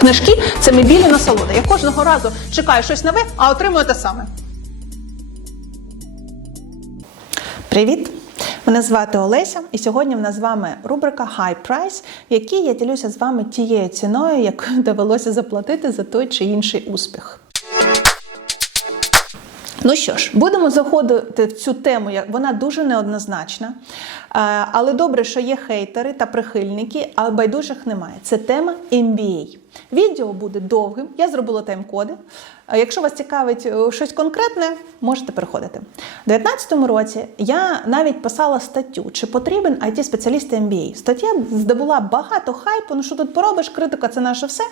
Книжки це мій білі насолода. Я кожного разу чекаю щось нове, а отримую те саме. Привіт! Мене звати Олеся, і сьогодні в нас з вами рубрика High Price, в якій я ділюся з вами тією ціною, яку довелося заплатити за той чи інший успіх. Ну що ж, будемо заходити в цю тему, вона дуже неоднозначна. Е, Але добре, що є хейтери та прихильники, а байдужих немає. Це тема MBA. Відео буде довгим, я зробила тайм-коди. Е, Якщо вас цікавить е, щось конкретне, можете переходити. У 2019 році я навіть писала статтю, чи потрібен it спеціаліст MBA. Стаття здобула багато хайпу, ну що тут поробиш, критика це наше все.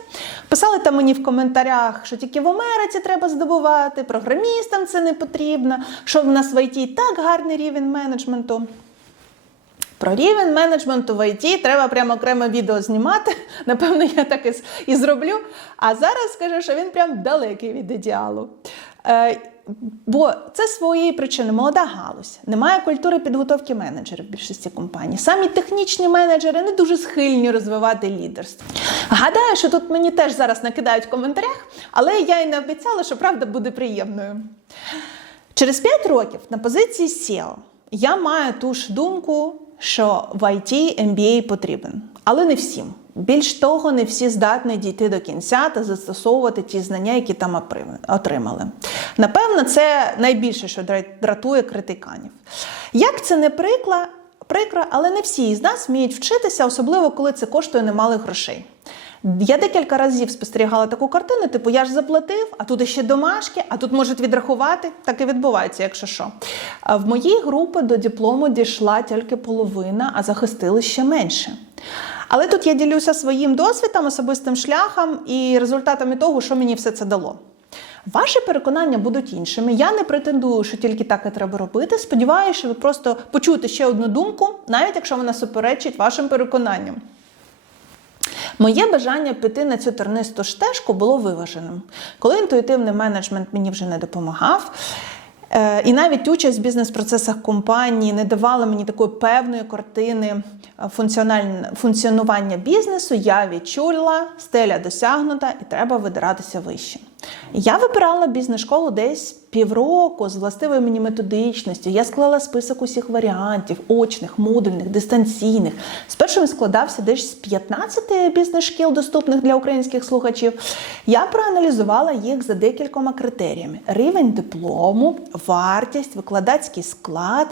Писали там мені в коментарях, що тільки в Америці треба здобувати, програмістам це не потрібно, що в нас в ІТ так гарний рівень менеджменту. Про рівень менеджменту в ІТ треба прямо окреме відео знімати. Напевно, я так і, і зроблю. А зараз скажу, що він прям далекий від ідеалу. Е, бо це своєї причини молода галузь. Немає культури підготовки менеджерів в більшості компаній. Самі технічні менеджери не дуже схильні розвивати лідерство. Гадаю, що тут мені теж зараз накидають в коментарях, але я й не обіцяла, що правда буде приємною. Через 5 років на позиції SEO я маю ту ж думку, що в IT MBA потрібен, але не всім. Більш того, не всі здатні дійти до кінця та застосовувати ті знання, які там отримали. Напевно, це найбільше, що дратує критиканів. Як це не прикра, але не всі із нас вміють вчитися, особливо коли це коштує немалих грошей. Я декілька разів спостерігала таку картину, типу, я ж заплатив, а тут ще домашки, а тут можуть відрахувати. Так і відбувається, якщо що. В моїй групі до диплому дійшла тільки половина, а захистили ще менше. Але тут я ділюся своїм досвідом, особистим шляхом і результатами того, що мені все це дало. Ваші переконання будуть іншими. Я не претендую, що тільки так і треба робити. Сподіваюся, що ви просто почуєте ще одну думку, навіть якщо вона суперечить вашим переконанням. Моє бажання піти на цю тернисту стежку було виваженим. Коли інтуїтивний менеджмент мені вже не допомагав, е, і навіть участь в бізнес-процесах компанії не давала мені такої певної картини функціонування бізнесу, я відчула, стеля досягнута і треба видиратися вище. Я вибирала бізнес-школу десь півроку з властивою мені методичністю. Я склала список усіх варіантів, очних, модульних, дистанційних. Спершу він складався десь з 15 бізнес-шкіл, доступних для українських слухачів. Я проаналізувала їх за декількома критеріями: рівень диплому, вартість, викладацький склад.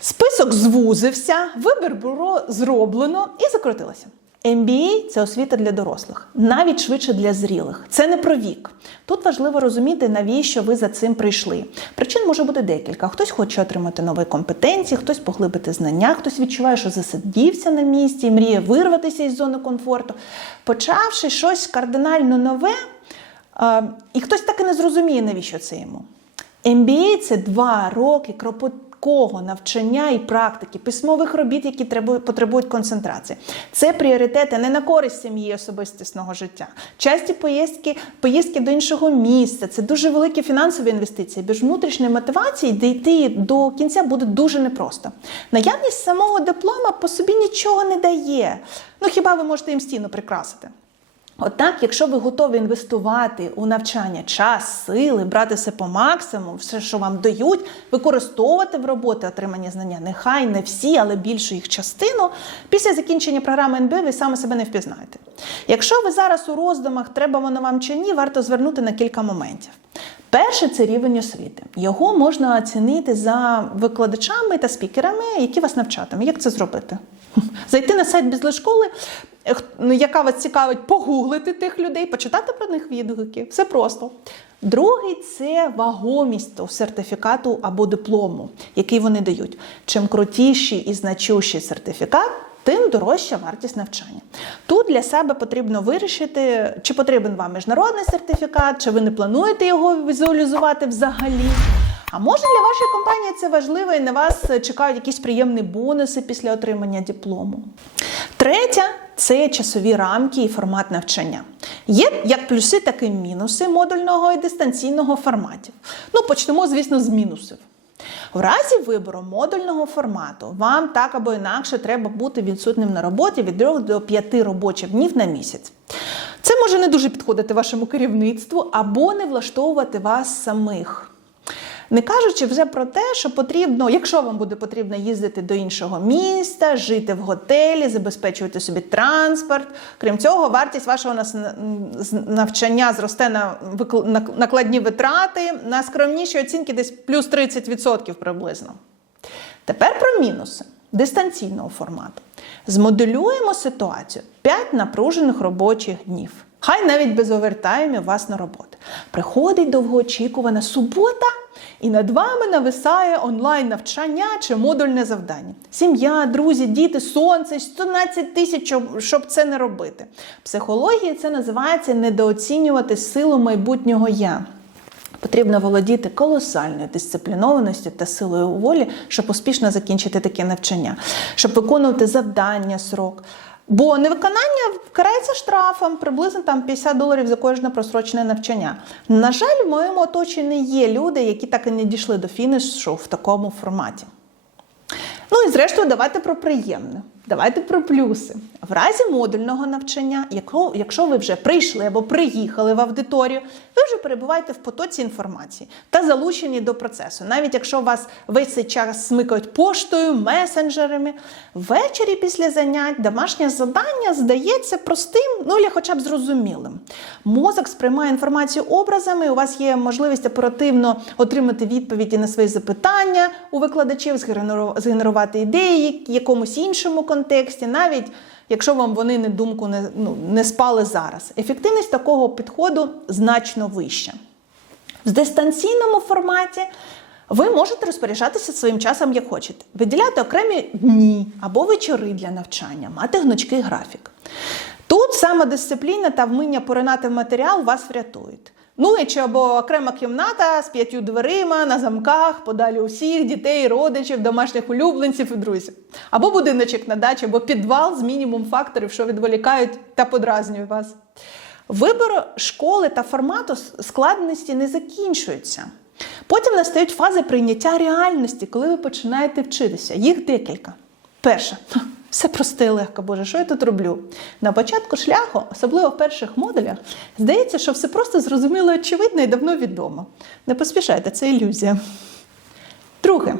Список звузився, вибір було зроблено і закрутилося. MBA – це освіта для дорослих, навіть швидше для зрілих. Це не про вік. Тут важливо розуміти, навіщо ви за цим прийшли. Причин може бути декілька. Хтось хоче отримати нові компетенції, хтось поглибити знання, хтось відчуває, що засидівся на місці мріє вирватися із зони комфорту. Почавши щось кардинально нове, і хтось так і не зрозуміє, навіщо це йому. MBA – це два роки кропоткого навчання і практики, письмових робіт, які потребують концентрації. Це пріоритети не на користь сім'ї особистісного життя. Часті поїздки, поїздки до іншого місця. Це дуже великі фінансові інвестиції. Без внутрішньої мотивації дійти до кінця буде дуже непросто. Наявність самого диплома по собі нічого не дає. Ну хіба ви можете їм стіну прикрасити? Однак, якщо ви готові інвестувати у навчання час, сили, брати все по максимуму, все, що вам дають, використовувати в роботі отримані знання, нехай не всі, але більшу їх частину, після закінчення програми НБ ви саме себе не впізнаєте. Якщо ви зараз у роздумах, треба воно вам чи ні, варто звернути на кілька моментів. Перше це рівень освіти. Його можна оцінити за викладачами та спікерами, які вас навчатимуть. Як це зробити? Зайти на сайт бізнес-школи, ну, яка вас цікавить, погуглити тих людей, почитати про них відгуки. Все просто. Другий це вагомість того сертифікату або диплому, який вони дають. Чим крутіший і значущий сертифікат, тим дорожча вартість навчання. Тут для себе потрібно вирішити, чи потрібен вам міжнародний сертифікат, чи ви не плануєте його візуалізувати взагалі. А може для вашої компанії це важливо і на вас чекають якісь приємні бонуси після отримання диплому. Третє це часові рамки і формат навчання. Є як плюси, так і мінуси модульного і дистанційного форматів. Ну, почнемо, звісно, з мінусів. В разі вибору модульного формату вам так або інакше треба бути відсутнім на роботі від 3 до 5 робочих днів на місяць. Це може не дуже підходити вашому керівництву або не влаштовувати вас самих. Не кажучи вже про те, що потрібно, якщо вам буде потрібно їздити до іншого міста, жити в готелі, забезпечувати собі транспорт. Крім цього, вартість вашого навчання зросте на на накладні витрати на скромніші оцінки десь плюс 30% приблизно. Тепер про мінуси дистанційного формату. Змоделюємо ситуацію: 5 напружених робочих днів. Хай навіть без овертаймів вас на роботу. Приходить довгоочікувана субота, і над вами нависає онлайн навчання чи модульне завдання. Сім'я, друзі, діти, сонце, 112 тисяч, щоб це не робити. В психології це називається недооцінювати силу майбутнього я. Потрібно володіти колосальною дисциплінованістю та силою волі, щоб успішно закінчити таке навчання, щоб виконувати завдання, срок. Бо невиконання карається штрафом приблизно там 50 доларів за кожне просрочене навчання. На жаль, в моєму оточенні є люди, які так і не дійшли до фінішу в такому форматі. Ну і зрештою, давайте про приємне. Давайте про плюси. В разі модульного навчання, якщо ви вже прийшли або приїхали в аудиторію, ви вже перебуваєте в потоці інформації та залучені до процесу. Навіть якщо вас весь цей час смикають поштою, месенджерами, ввечері після занять домашнє завдання здається простим, ну або хоча б зрозумілим. Мозок сприймає інформацію образами, у вас є можливість оперативно отримати відповіді на свої запитання у викладачів, згенерувати ідеї в якомусь іншому контексті, навіть якщо вам вони не думку не, ну, не спали зараз. Ефективність такого підходу значно вища. В дистанційному форматі ви можете розпоряджатися своїм часом як хочете, виділяти окремі дні або вечори для навчання, мати гнучкий графік. Тут самодисципліна та вміння поринати в матеріал вас врятують. Ну і чи або окрема кімната з п'ятью дверима на замках, подалі усіх дітей, родичів, домашніх улюбленців і друзів. Або будиночок на дачі, або підвал з мінімум факторів, що відволікають та подразнюють вас. Вибір школи та формату складності не закінчується. Потім настають фази прийняття реальності, коли ви починаєте вчитися. Їх декілька. Перше, все просте легко, Боже, що я тут роблю? На початку шляху, особливо в перших модулях, здається, що все просто зрозуміло, очевидно і давно відомо. Не поспішайте, це ілюзія. Друге,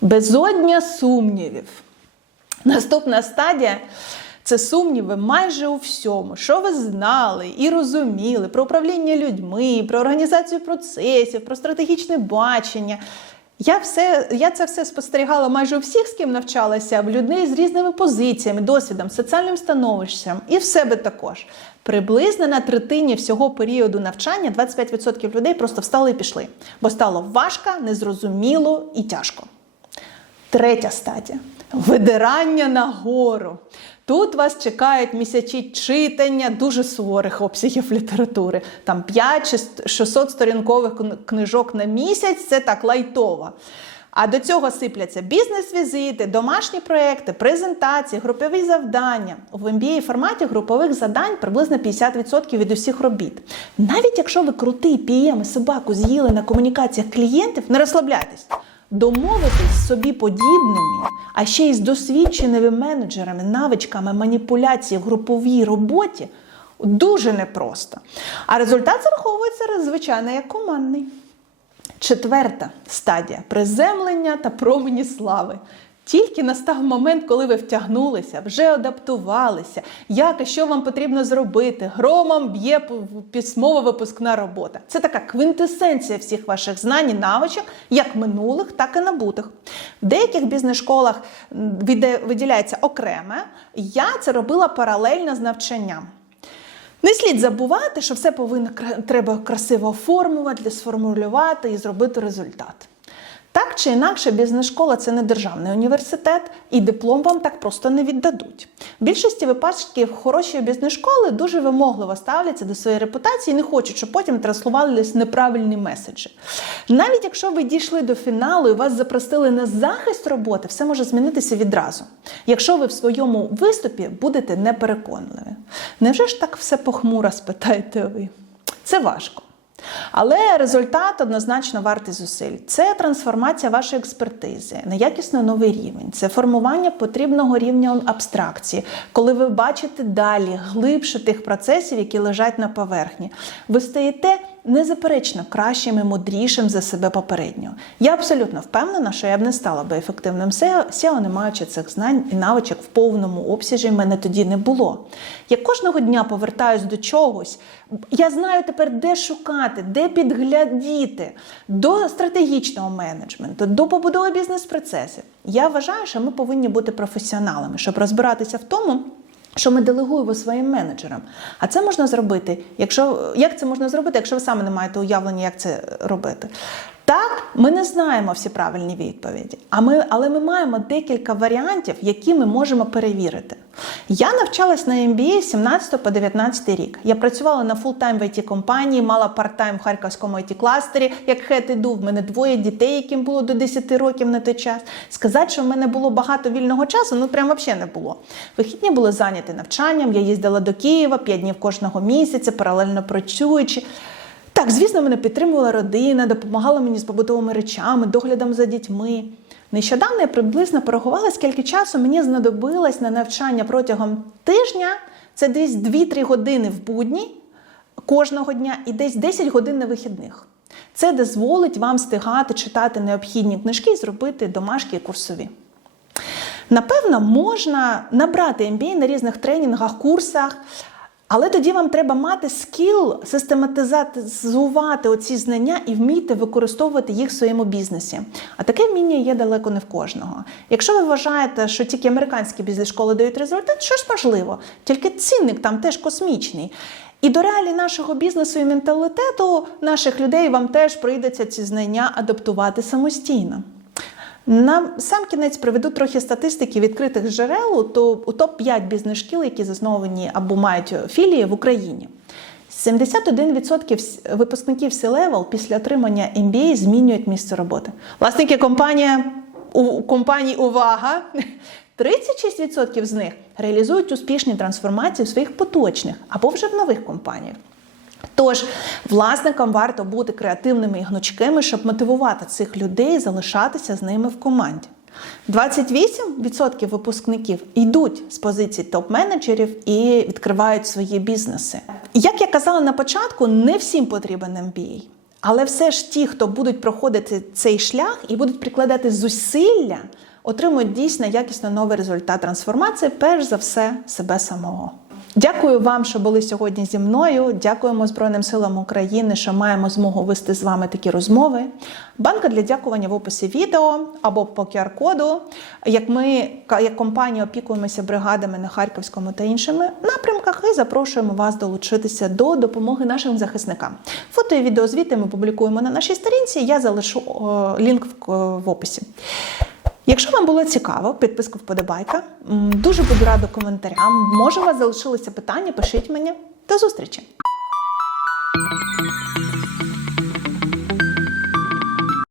безодня сумнівів. Наступна стадія це сумніви майже у всьому, що ви знали і розуміли про управління людьми, про організацію процесів, про стратегічне бачення. Я, все, я це все спостерігала майже у всіх, з ким навчалася, в людей з різними позиціями, досвідом, соціальним становищем і в себе також. Приблизно на третині всього періоду навчання 25% людей просто встали і пішли, бо стало важко, незрозуміло і тяжко. Третя стадія видирання нагору. Тут вас чекають місячі читання дуже суворих обсягів літератури. Там 5-600 сторінкових книжок на місяць це так лайтово. А до цього сипляться бізнес-візити, домашні проекти, презентації, групові завдання. У MBA форматі групових завдань приблизно 50% від усіх робіт. Навіть якщо ви крутий PM і собаку з'їли на комунікаціях клієнтів, не розслабляйтесь. Домовитись собі подібними, а ще й з досвідченими менеджерами, навичками маніпуляції в груповій роботі Дуже непросто. А результат зараховується звичайно як командний. Четверта стадія приземлення та промені слави. Тільки настав момент, коли ви втягнулися, вже адаптувалися, як і що вам потрібно зробити. Громом б'є письмова випускна робота. Це така квінтесенція всіх ваших знань і навичок, як минулих, так і набутих. В деяких бізнес-школах виділяється окреме. Я це робила паралельно з навчанням. Не слід забувати, що все повинно треба красиво оформувати, сформулювати і зробити результат. Так чи інакше, бізнес-школа це не державний університет, і диплом вам так просто не віддадуть. В більшості випадків хороші бізнес-школи дуже вимогливо ставляться до своєї репутації і не хочуть, щоб потім транслювалися неправильні меседжі. Навіть якщо ви дійшли до фіналу і вас запросили на захист роботи, все може змінитися відразу. Якщо ви в своєму виступі будете непереконливі. Невже ж так все похмуро спитаєте ви? Це важко. Але результат однозначно вартий зусиль. Це трансформація вашої експертизи на якісно новий рівень, це формування потрібного рівня абстракції, коли ви бачите далі, глибше тих процесів, які лежать на поверхні. Ви стаєте незаперечно кращим і мудрішим за себе попереднього. Я абсолютно впевнена, що я б не стала би ефективним SEO, не маючи цих знань і навичок в повному обсязі, в мене тоді не було. Я кожного дня повертаюсь до чогось. Я знаю тепер, де шукати, де підглядіти, до стратегічного менеджменту, до побудови бізнес-процесів. Я вважаю, що ми повинні бути професіоналами, щоб розбиратися в тому. Що ми делегуємо своїм менеджерам. А це можна зробити, якщо як це можна зробити, якщо ви саме не маєте уявлення, як це робити. Так, ми не знаємо всі правильні відповіді, а ми, але ми маємо декілька варіантів, які ми можемо перевірити. Я навчалась на MBA 17 по 19 рік. Я працювала на фултайм в it компанії, мала парттайм в харківському it кластері як хет іду. В мене двоє дітей, яким було до 10 років на той час. Сказати, що в мене було багато вільного часу, ну прям взагалі не було. Вихідні були зайняті навчанням. Я їздила до Києва 5 днів кожного місяця, паралельно працюючи. Так, звісно, мене підтримувала родина, допомагала мені з побутовими речами, доглядом за дітьми. Нещодавно я приблизно порахувала, скільки часу мені знадобилось на навчання протягом тижня. Це десь 2-3 години в будні кожного дня і десь 10 годин на вихідних. Це дозволить вам встигати читати необхідні книжки і зробити домашки і курсові. Напевно, можна набрати MBA на різних тренінгах, курсах, але тоді вам треба мати скіл систематизувати оці знання і вміти використовувати їх в своєму бізнесі. А таке вміння є далеко не в кожного. Якщо ви вважаєте, що тільки американські бізнес-школи дають результат, що ж можливо, тільки цінник там теж космічний. І до реалій нашого бізнесу і менталітету наших людей вам теж прийдеться ці знання адаптувати самостійно. На сам кінець приведу трохи статистики відкритих джерел то у топ-5 бізнес-шкіл, які засновані або мають філії в Україні. 71% випускників C-Level після отримання MBA змінюють місце роботи. Власники компанії, у компаній увага! 36% з них реалізують успішні трансформації в своїх поточних або вже в нових компаніях. Тож власникам варто бути креативними і гнучкими, щоб мотивувати цих людей залишатися з ними в команді. 28% випускників йдуть з позицій топ-менеджерів і відкривають свої бізнеси. Як я казала на початку, не всім потрібен MBA. Але все ж ті, хто будуть проходити цей шлях і будуть прикладати зусилля, отримують дійсно якісно новий результат трансформації, перш за все себе самого. Дякую вам, що були сьогодні зі мною. Дякуємо Збройним силам України, що маємо змогу вести з вами такі розмови. Банка для дякування в описі відео або по QR-коду. Як ми, як компанія, опікуємося бригадами на Харківському та іншими напрямках, і запрошуємо вас долучитися до допомоги нашим захисникам. Фото і відеозвіти ми публікуємо на нашій сторінці. Я залишу лінк в описі. Якщо вам було цікаво, підписку вподобайка. Дуже буду рада коментарям. Може, у вас залишилися питання? Пишіть мені. До зустрічі!